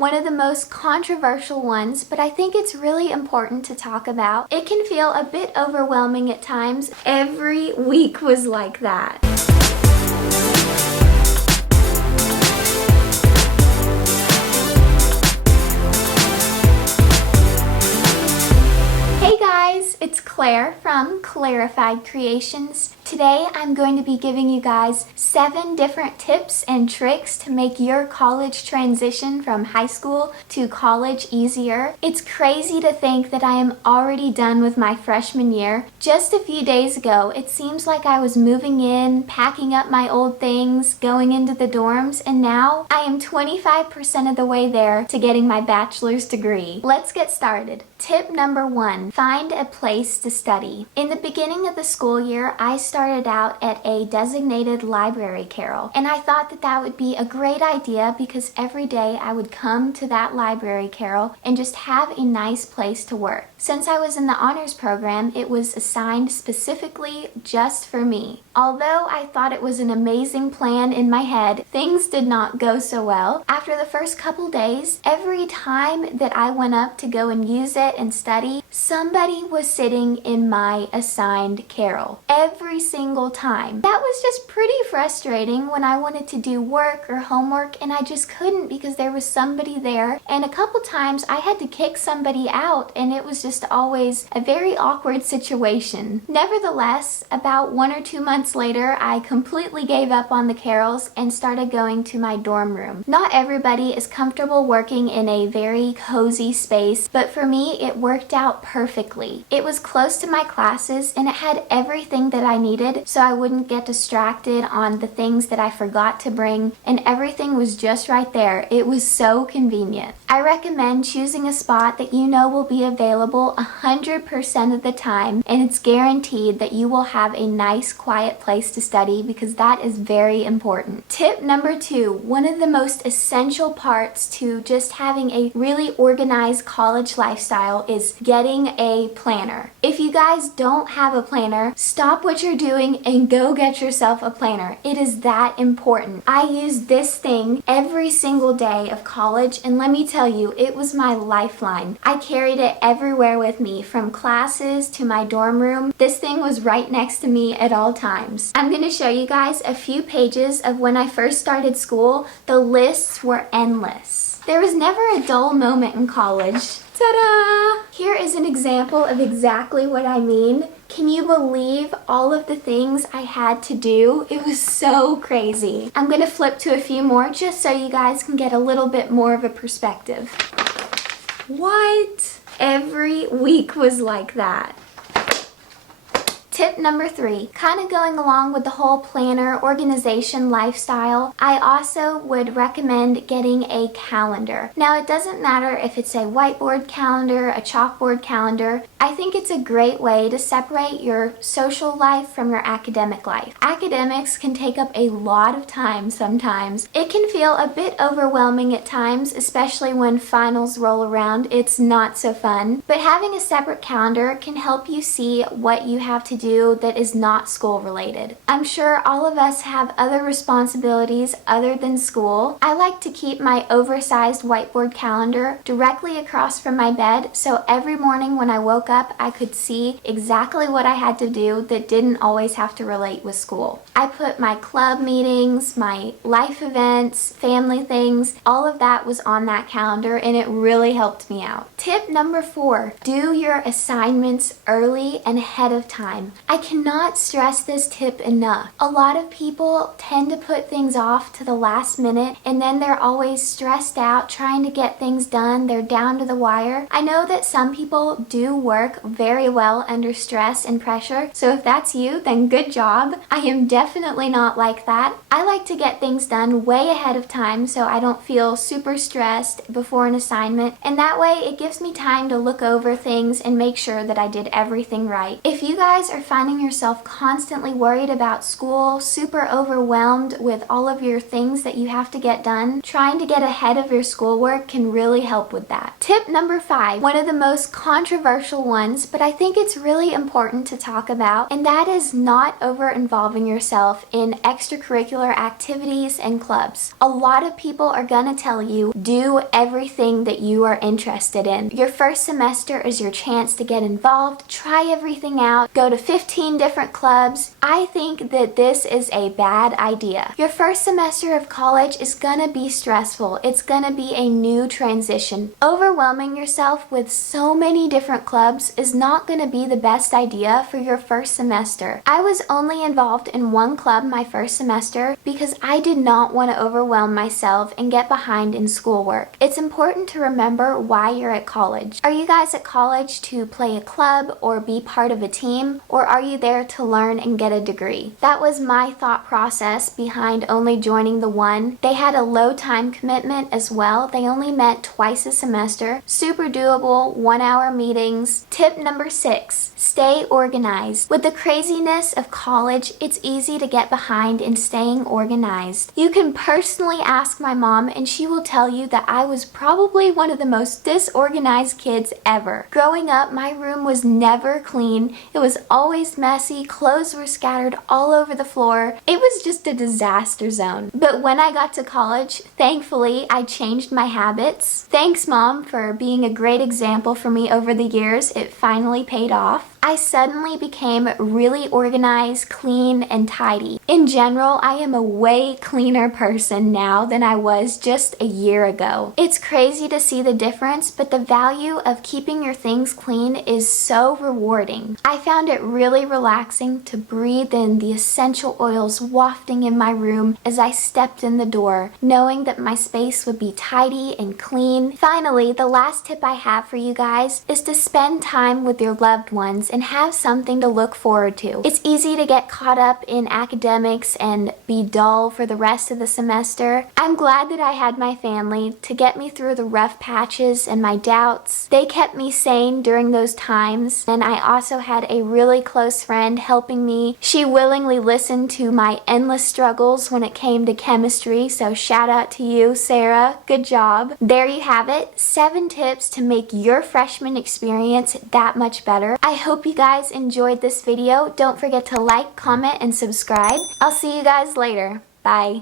One of the most controversial ones, but I think it's really important to talk about. It can feel a bit overwhelming at times. Every week was like that. Hey guys, it's Claire from Clairified Creations. Today I'm going to be giving you guys 7 different tips and tricks to make your college transition from high school to college easier. It's crazy to think that I am already done with my freshman year. Just a few days ago, it seems like I was moving in, packing up my old things, going into the dorms, and now I am 25% of the way there to getting my bachelor's degree. Let's get started. Tip number 1, find a place to study. In the beginning of the school year, I started out at a designated library carrel, and I thought that that would be a great idea because every day I would come to that library carrel and just have a nice place to work. Since I was in the honors program, it was assigned specifically just for me. Although I thought it was an amazing plan in my head, things did not go so well. After the first couple days, every time that I went up to go and use it and study, somebody was sitting in my assigned carrel. Every single time. That was just pretty frustrating when I wanted to do work or homework and I just couldn't because there was somebody there, and a couple times I had to kick somebody out and it was just always a very awkward situation. Nevertheless, about 1 or 2 months later, I completely gave up on the carrels and started going to my dorm room. Not everybody is comfortable working in a very cozy space, but for me it worked out perfectly. It was close to my classes and it had everything that I needed so I wouldn't get distracted on the things that I forgot to bring, and everything was just right there. It was so convenient. I recommend choosing a spot that you know will be available 100% of the time, and it's guaranteed that you will have a nice quiet place to study because that is very important. Tip number 2, one of the most essential parts to just having a really organized college lifestyle is getting a planner. If you guys don't have a planner, stop what you're doing and go get yourself a planner. It is that important. I used this thing every single day of college, and let me tell you, it was my lifeline. I carried it everywhere with me, from classes to my dorm room. This thing was right next to me at all times. I'm going to show you guys a few pages of when I first started school. The lists were endless. There was never a dull moment in college. Ta-da! Here is an example of exactly what I mean. Can you believe all of the things I had to do? It was so crazy. I'm going to flip to a few more just so you guys can get a little bit more of a perspective. What? Every week was like that. Tip number 3, kind of going along with the whole planner organization lifestyle, I also would recommend getting a calendar. Now, it doesn't matter if it's a whiteboard calendar, a chalkboard calendar. I think it's a great way to separate your social life from your academic life. Academics can take up a lot of time sometimes. It can feel a bit overwhelming at times, especially when finals roll around. It's not so fun. But having a separate calendar can help you see what you have to do that is not school related. I'm sure all of us have other responsibilities other than school. I like to keep my oversized whiteboard calendar directly across from my bed, so every morning when I woke up I could see exactly what I had to do that didn't always have to relate with school. I put my club meetings, my life events, family things, all of that was on that calendar, and it really helped me out. Tip number 4, do your assignments early and ahead of time. I cannot stress this tip enough. A lot of people tend to put things off to the last minute, and then they're always stressed out trying to get things done. They're down to the wire. I know that some people do work very well under stress and pressure, so if that's you, then good job. I am definitely not like that. I like to get things done way ahead of time so I don't feel super stressed before an assignment, and that way it gives me time to look over things and make sure that I did everything right. If you guys are are finding yourself constantly worried about school, super overwhelmed with all of your things that you have to get done, trying to get ahead of your schoolwork can really help with that. Tip number 5, one of the most controversial ones, but I think it's really important to talk about, and that is not over-involving yourself in extracurricular activities and clubs. A lot of people are gonna tell you, do everything that you are interested in. Your first semester is your chance to get involved, try everything out, go to 15 different clubs. I think that this is a bad idea. Your first semester of college is gonna be stressful. It's gonna be a new transition. Overwhelming yourself with so many different clubs is not gonna be the best idea for your first semester. I was only involved in one club my first semester because I did not want to overwhelm myself and get behind in schoolwork. It's important to remember why you're at college. Are you guys at college to play a club or be part of a team, or are you there to learn and get a degree? That was my thought process behind only joining the one. They had a low time commitment as well. They only met twice a semester. Super doable, 1-hour meetings. Tip number 6, stay organized. With the craziness of college, it's easy to get behind in staying organized. You can personally ask my mom and she will tell you that I was probably one of the most disorganized kids ever. Growing up, my room was never clean. It was always messy. Clothes were scattered all over the floor. It was just a disaster zone. But when I got to college, thankfully, I changed my habits. Thanks, Mom, for being a great example for me over the years. It finally paid off. I suddenly became really organized, clean, and tidy. In general, I am a way cleaner person now than I was just a year ago. It's crazy to see the difference, but the value of keeping your things clean is so rewarding. I found it really relaxing to breathe in the essential oils wafting in my room as I stepped in the door, knowing that my space would be tidy and clean. Finally, the last tip I have for you guys is to spend time with your loved ones and have something to look forward to. It's easy to get caught up in academics and be dull for the rest of the semester. I'm glad that I had my family to get me through the rough patches and my doubts. They kept me sane during those times, and I also had a really close friend helping me. She willingly listened to my endless struggles when it came to chemistry, so shout out to you, Sarah. Good job. There you have it, 7 tips to make your freshman experience that much better. I hope you guys enjoyed this video. Don't forget to like, comment, and subscribe. I'll see you guys later. Bye.